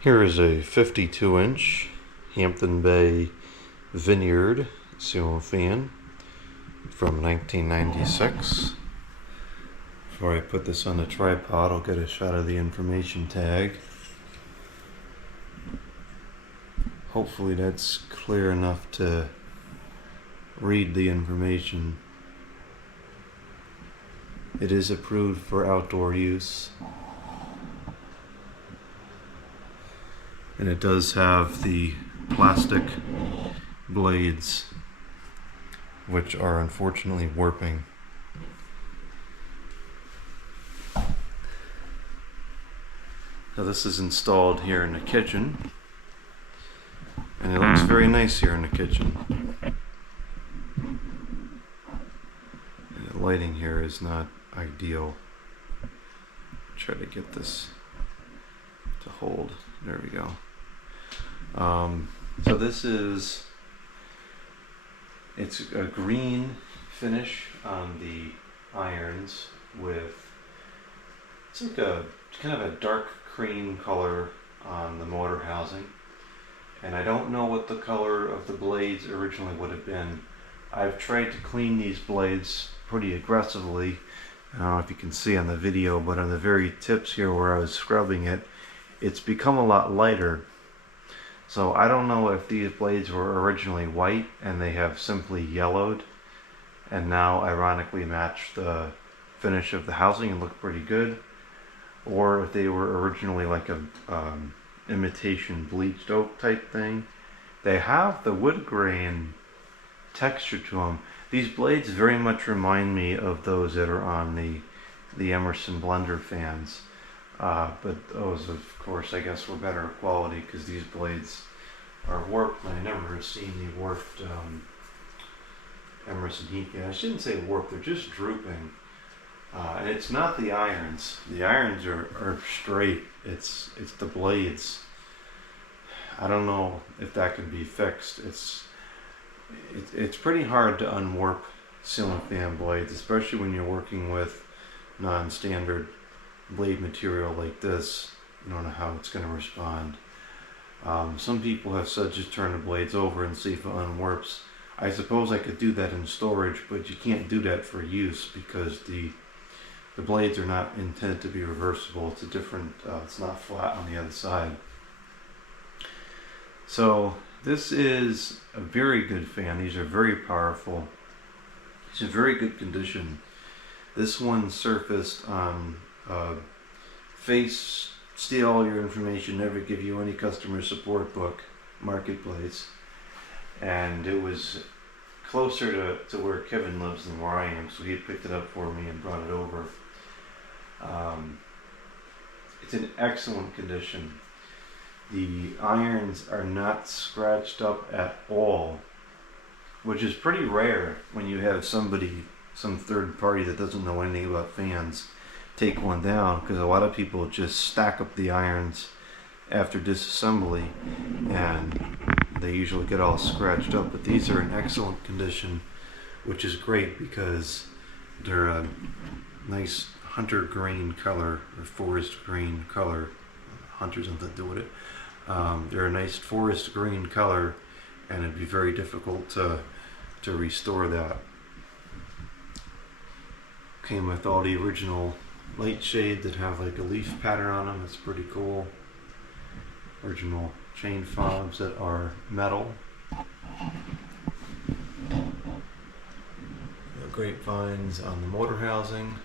Here is a 52-inch Hampton Bay Vineyard ceiling fan from 1996. Before I put this on the tripod, I'll get a shot of the information tag. Hopefully that's clear enough to read the information. It is approved for outdoor use. And it does have the plastic blades, which are unfortunately warping. Now this is installed here in the kitchen, and it looks very nice here in the kitchen. And the lighting here is not ideal. Try to get this to hold. There we go. So this is, it's a green finish on the irons with, it's like a kind of a dark cream color on the motor housing. And I don't know what the color of the blades originally would have been. I've tried to clean these blades pretty aggressively. I don't know if you can see on the video, but on the very tips here where I was scrubbing it, it's become a lot lighter. So I don't know if these blades were originally white and they have simply yellowed and now ironically match the finish of the housing and look pretty good, or if they were originally like a imitation bleached oak type thing. They have the wood grain texture to them. These blades very much remind me of those that are on the Emerson blender fans. But those, of course, I guess were better quality because these blades are warped. I never have seen the warped Emerson heat gun. I shouldn't say warped, they're just drooping. And it's not the irons. The irons are straight. It's the blades. I don't know if that can be fixed. It's pretty hard to unwarp ceiling fan blades, especially when you're working with non-standard blade material like this. You don't know how it's going to respond. Some people have said just turn the blades over and see if it unwarps. I suppose I could do that in storage, but you can't do that for use because the blades are not intended to be reversible. It's a different, it's not flat on the other side. So this is a very good fan. These are very powerful. It's in very good condition. This one surfaced on Face Steal All Your Information, Never Give You Any Customer Support book, Marketplace. And it was closer to where Kevin lives than where I am, so he picked it up for me and brought it over. It's in excellent condition. The irons are not scratched up at all, which is pretty rare when you have somebody, some third party that doesn't know anything about fans, take one down, because a lot of people just stack up the irons after disassembly and they usually get all scratched up. But these are in excellent condition, which is great because they're a nice hunter green color or forest green color. Hunter's nothing to do with it. They're a nice forest green color, and it'd be very difficult to restore that. Came with all the original light shade that have like a leaf pattern on them. It's pretty cool. Original chain fobs that are metal. The grapevines on the motor housing.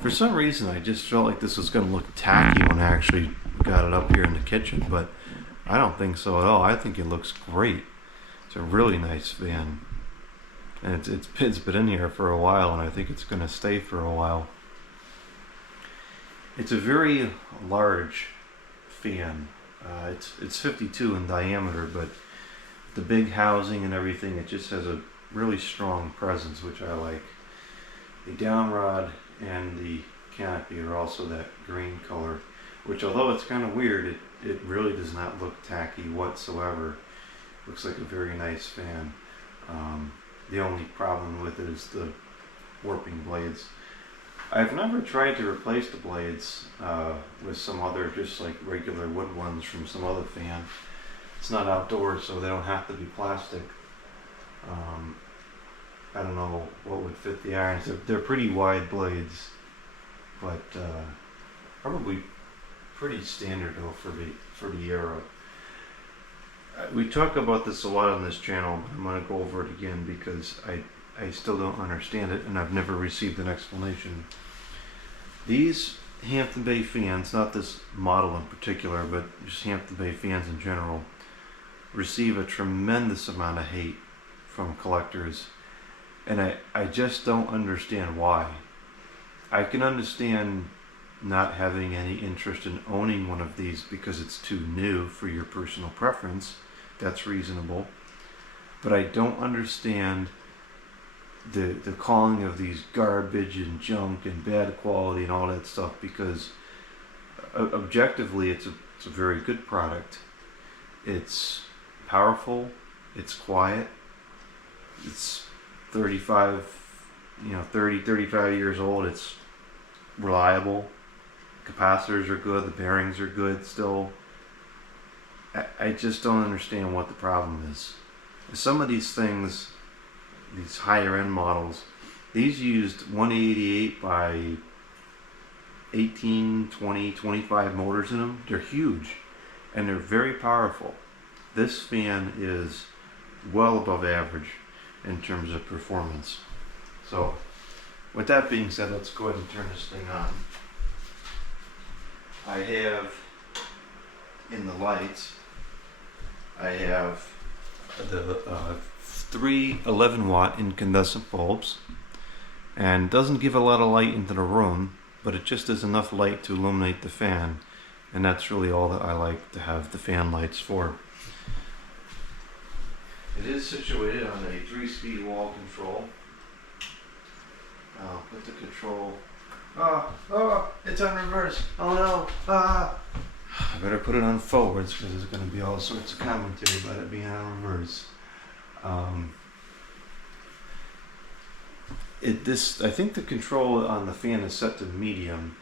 For some reason I just felt like this was going to look tacky when I actually got it up here in the kitchen, but I don't think so at all. I think it looks great. It's a really nice fan. And it's been in here for a while, and I think it's going to stay for a while. It's a very large fan. It's 52 in diameter, but the big housing and everything, it just has a really strong presence, which I like. The downrod and the canopy are also that green color, which, although it's kind of weird, it really does not look tacky whatsoever. Looks like a very nice fan. The only problem with it is the warping blades. I've never tried to replace the blades with some other, just like regular wood ones from some other fan. It's not outdoors, so they don't have to be plastic. I don't know what would fit the irons. They're pretty wide blades, but probably pretty standard though for the era. We talk about this a lot on this channel, but I'm going to go over it again because I still don't understand it and I've never received an explanation. These Hampton Bay fans, not this model in particular, but just Hampton Bay fans in general, receive a tremendous amount of hate from collectors, and I just don't understand why. I can understand not having any interest in owning one of these because it's too new for your personal preference. That's reasonable. But I don't understand the calling of these garbage and junk and bad quality and all that stuff, because objectively it's a very good product. It's powerful, it's quiet, it's 35 years old, it's reliable, capacitors are good, the bearings are good still. I just don't understand what the problem is. Some of these things, these higher end models, these used 188 by 18, 20, 25 motors in them. They're huge and they're very powerful. This fan is well above average in terms of performance. So with that being said, let's go ahead and turn this thing on. I have in the lights, I have the 3 11-watt incandescent bulbs, and doesn't give a lot of light into the room, but it just is enough light to illuminate the fan, and that's really all that I like to have the fan lights for. It is situated on a 3-speed wall control. I'll put the control. Oh, it's on reverse. Oh no. I better put it on forwards because there's going to be all sorts of commentary about it being on reverse. I think the control on the fan is set to medium,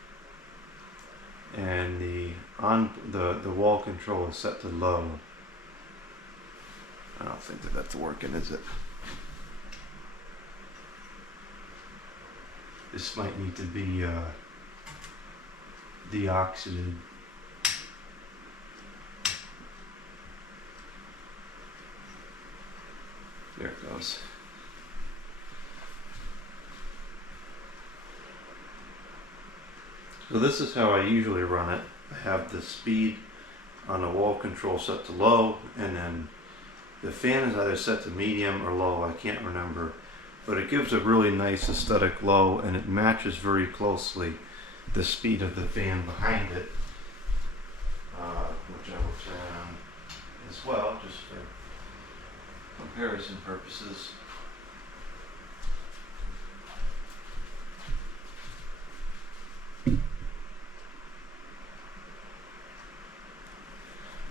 and the wall control is set to low. I don't think that's working, is it? This might need to be deoxided. There it goes. So this is how I usually run it. I have the speed on the wall control set to low, and then the fan is either set to medium or low, I can't remember. But it gives a really nice aesthetic low, and it matches very closely the speed of the fan behind it, which I will turn on as well, just for comparison purposes.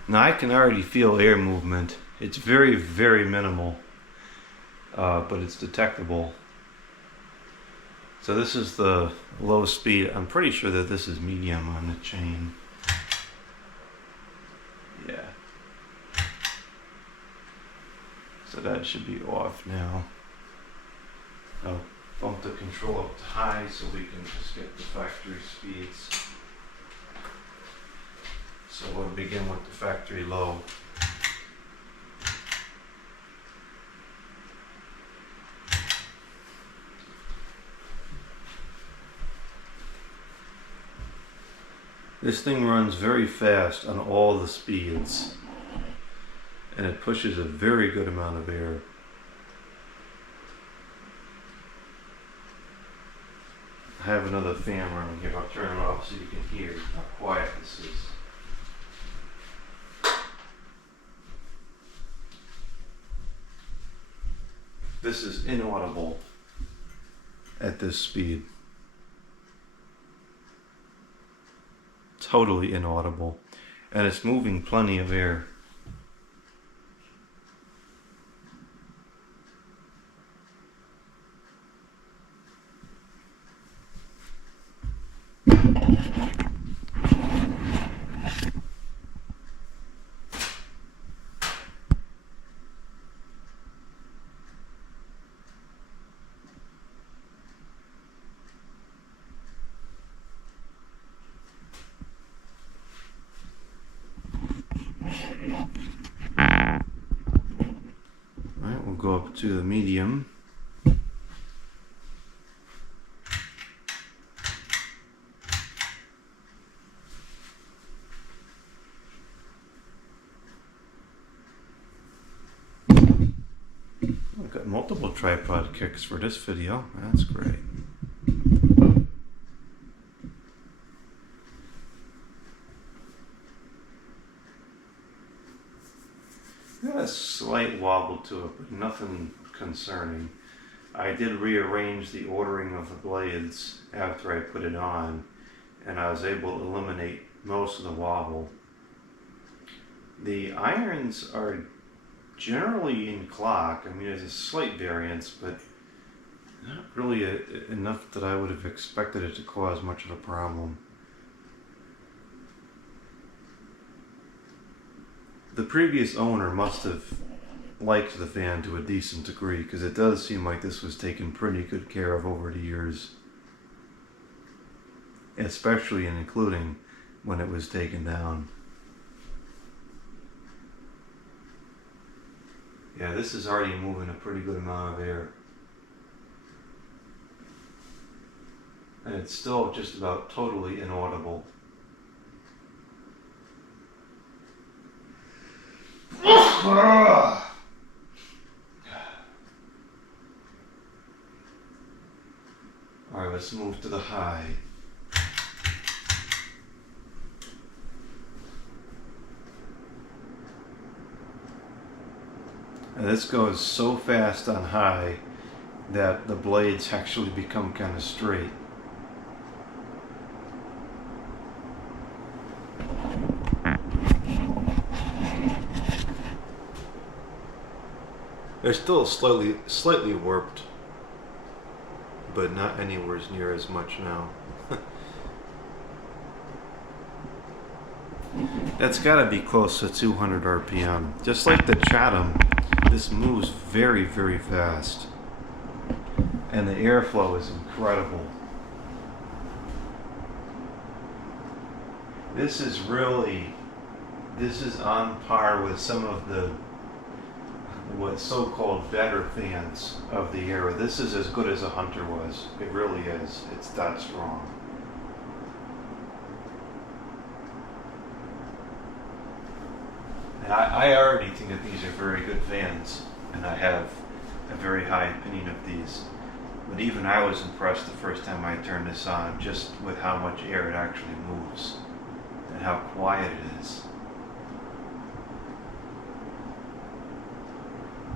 Now I can already feel air movement. It's very, very minimal, but it's detectable. So this is the low speed. I'm pretty sure that this is medium on the chain. Yeah. So that should be off now. I'll bump the control up to high so we can just get the factory speeds. So we'll begin with the factory low. This thing runs very fast on all the speeds, and it pushes a very good amount of air. I have another fan running here. I'll turn it off so you can hear how quiet this is. This is inaudible at this speed. Totally inaudible. And it's moving plenty of air. to the medium. I've got multiple tripod kicks for this video. That's great. Got a slight wobble to it, but nothing concerning. I did rearrange the ordering of the blades after I put it on, and I was able to eliminate most of the wobble. The irons are generally in clock. I mean, there's a slight variance, but not really enough that I would have expected it to cause much of a problem. The previous owner must have liked the fan to a decent degree, because it does seem like this was taken pretty good care of over the years, especially and including when it was taken down. Yeah, this is already moving a pretty good amount of air. And it's still just about totally inaudible. Alright, let's move to the high. And this goes so fast on high that the blades actually become kind of straight. They're still slightly warped, but not anywhere near as much now. That's got to be close to 200 RPM. Just like the Chatham, this moves very, very fast. And the airflow is incredible. This is on par with some of the what so-called better fans of the era. This is as good as a Hunter was. It really is. It's that strong. And I already think that these are very good fans, and I have a very high opinion of these. But even I was impressed the first time I turned this on, just with how much air it actually moves and how quiet it is.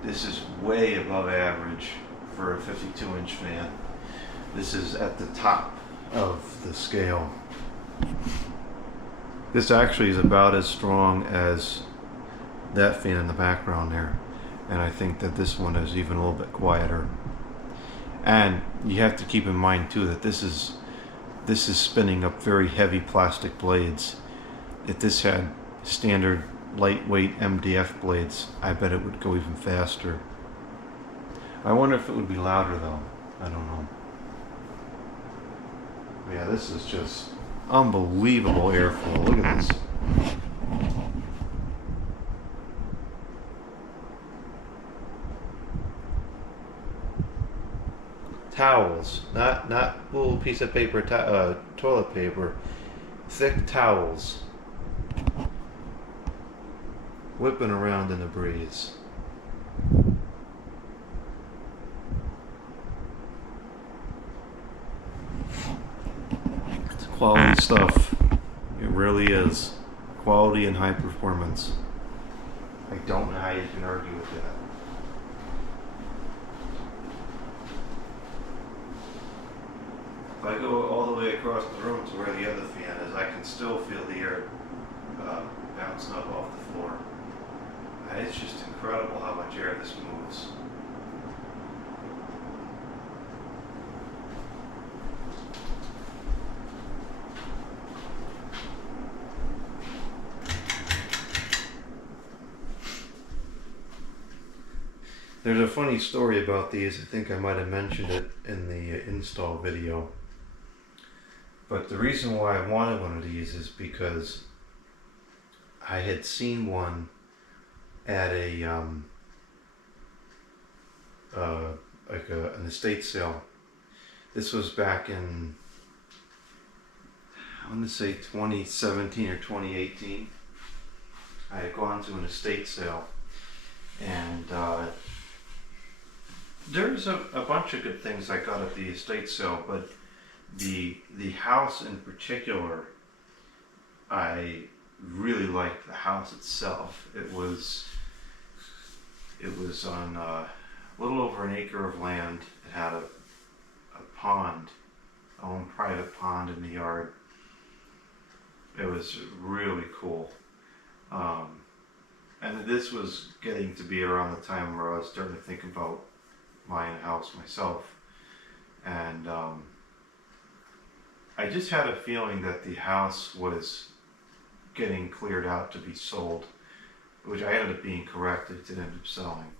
This is way above average for a 52-inch fan. This is at the top of the scale. This actually is about as strong as that fan in the background there. And I think that this one is even a little bit quieter. And you have to keep in mind too that this is spinning up very heavy plastic blades. If this had standard lightweight MDF blades, I bet it would go even faster. I wonder if it would be louder though. I don't know. Yeah, this is just unbelievable airflow. Look at this. Towels, not little piece of paper, toilet paper, thick towels. Whipping around in the breeze. It's quality stuff. It really is. Quality and high performance. I don't know how you can argue with that. If I go all the way across the room to where the other fan is, I can still feel the air bouncing up off the floor. It's just incredible how much air this moves. There's a funny story about these. I think I might have mentioned it in the install video. But the reason why I wanted one of these is because I had seen one at a like an estate sale. This was back in, I want to say 2017 or 2018. I had gone to an estate sale, and there's a bunch of good things I got at the estate sale, but the house in particular, I really liked the house itself. It was on a little over an acre of land. It had a pond, a own private pond in the yard. It was really cool. And this was getting to be around the time where I was starting to think about buying a house myself. And I just had a feeling that the house was getting cleared out to be sold, which I ended up being correct. It did end up selling.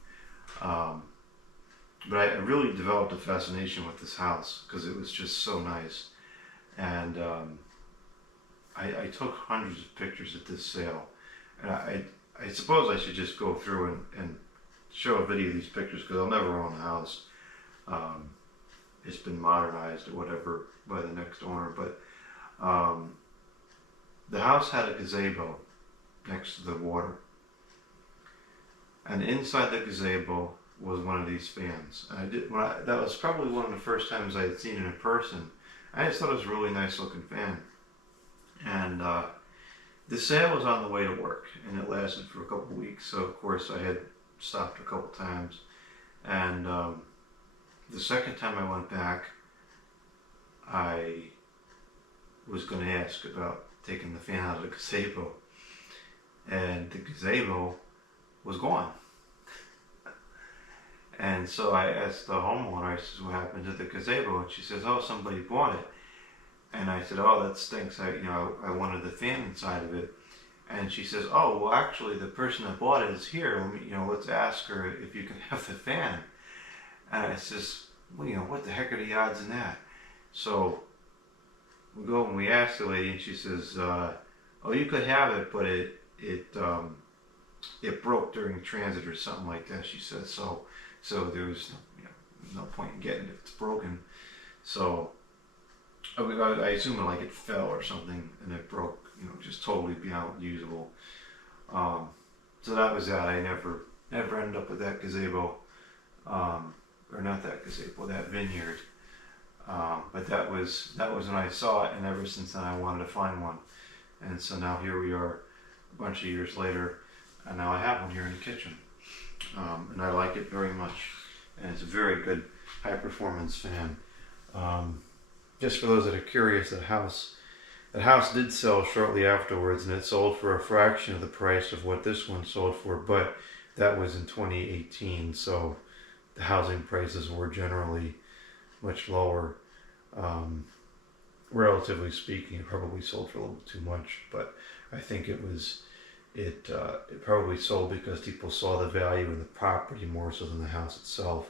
But I really developed a fascination with this house because it was just so nice. And I took hundreds of pictures at this sale. And I suppose I should just go through and show a video of these pictures because I'll never own a house. It's been modernized or whatever by the next owner. But the house had a gazebo next to the water. And inside the gazebo was one of these fans. And that was probably one of the first times I had seen it in person. I just thought it was a really nice looking fan. And the sale was on the way to work, and it lasted for a couple of weeks. So of course I had stopped a couple times. And the second time I went back, I was going to ask about taking the fan out of the gazebo. And the gazebo was gone. And so I asked the homeowner, I said, what happened to the gazebo? And she says, oh, somebody bought it. And I said, oh, that stinks. I wanted the fan inside of it. And she says, oh, well, actually, the person that bought it is here. Let's ask her if you can have the fan. And I says, well, what the heck are the odds in that? So we go and we ask the lady, and she says, oh, you could have it, but it broke during transit or something like that, she said. So there was no point in getting it if it's broken. So I assume it fell or something and it broke, just totally beyond usable. So that was that. I never ended up with that gazebo, or not that gazebo, that vineyard. But that was when I saw it, and ever since then I wanted to find one. And so now here we are, a bunch of years later, and now I have one here in the kitchen. And I like it very much, and it's a very good high performance fan. Just for those that are curious, that house did sell shortly afterwards, and it sold for a fraction of the price of what this one sold for, but that was in 2018, so the housing prices were generally much lower. Relatively speaking, it probably sold for a little bit too much, but I think it probably sold because people saw the value in the property more so than the house itself.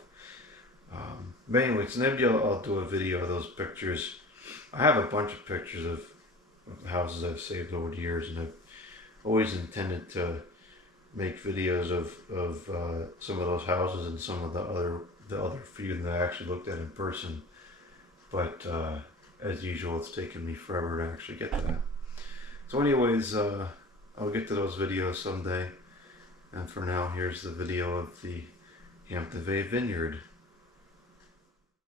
But anyways, maybe I'll do a video of those pictures. I have a bunch of pictures of the houses I've saved over the years, and I've always intended to make videos of some of those houses and some of the other few that I actually looked at in person. But as usual, it's taken me forever to actually get to that. So anyways, I'll get to those videos someday. And for now, here's the video of the Hampton Bay Vineyard.